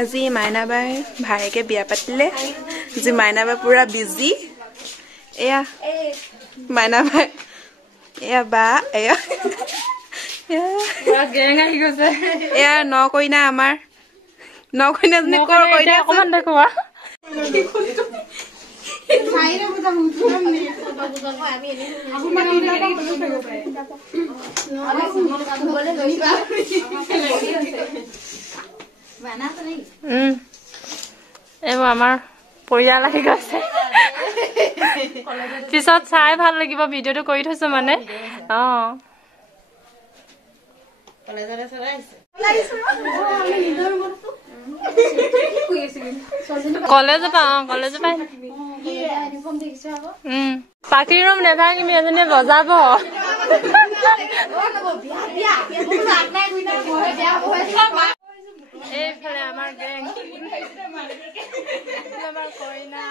আজি মাইনাবাই ভাইকে বিয়া পাতিলে আজি মাইনাবাই পুৰা বিজি এয়া মাইনাবাই এয়া বা এয়া গেং আহি গৈছে এয়া নকইনা আমাৰ নকইনা জনী কৰ কইনা অকমান দেখুৱা এইবোৰ আমাৰ পৰিয়াল আহি গৈছে পিছত চাই ভাল লাগিব ভিডিঅ'টো কৰি থৈছো মানে কলেজ পাই পাখি ৰুম নেথাকিবি এজনীয়ে বজাব এইফালে আমাৰ গেং আমাৰ কইনা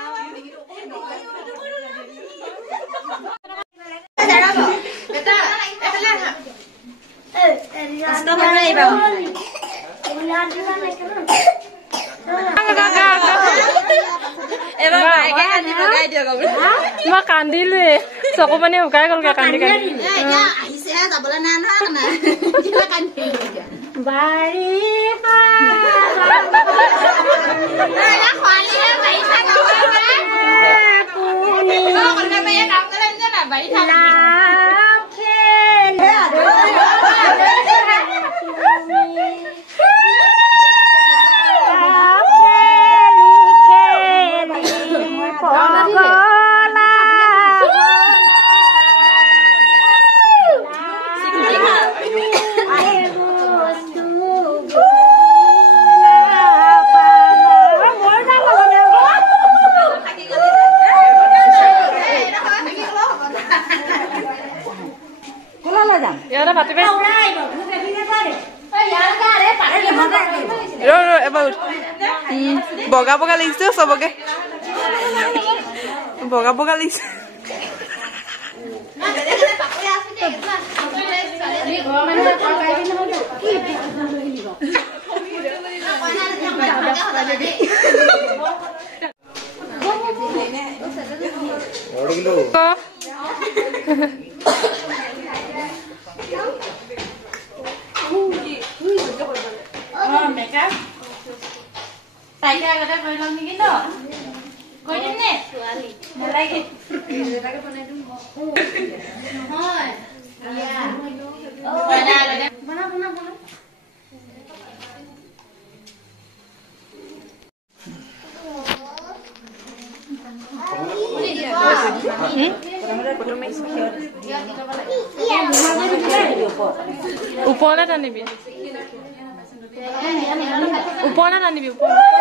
মই কান্দিলোৱে চকু পানী শুকাই গলগে কান্দি কান্দি বগা বগা লাগিছে চবকে বগা বগা লাগিছে তাইকে আগতে কৰি লম নেকি ন কৈ দিম নে ছোৱালী নালাগে বনাই দিম নহয় বনা বনা বনা ওপৰলে টানিবি ওপৰলে টানিবি ওপৰলে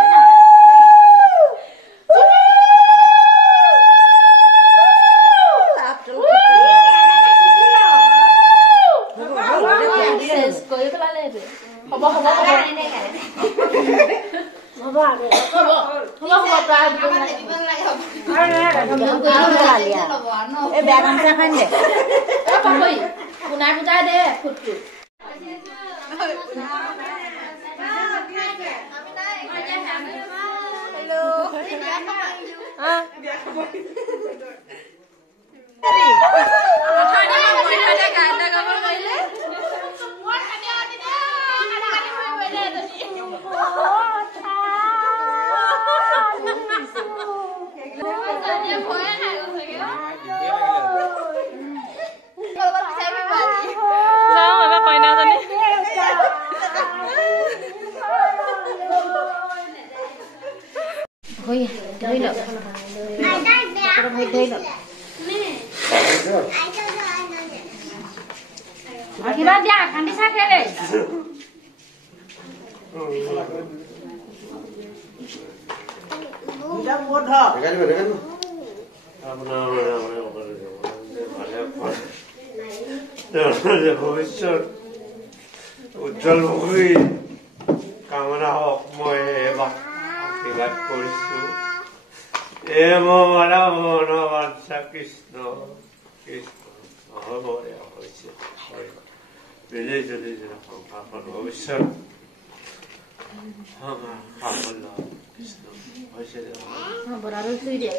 ভবিষ্যত উজ্জ্বল মুখী কামনা হওক মই এবাৰ আশীৰ্বাদ কৰিছো এ মন বাঞ্ছা কৃষ্ণ কৃষ্ণ হৈছে বিজয় যদি সংসাৰখন ভৱিষ্যত বৰাটো চুই দিয়া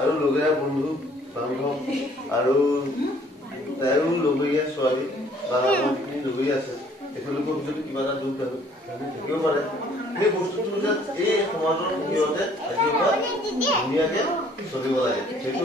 আৰু লগৰীয়া বন্ধু বান্ধৱ আৰু তাইও লগৰীয়া ছোৱালী বা যিখিনি লগৰীয়া আছে তেখেতলোকক যদি কিবা এটা দুখ থাকিব পাৰে সেই বস্তুটো যে এই সমাজৰ ভিতৰতে আজিৰ পৰা ধুনীয়াকে চলিব লাগে সেইটো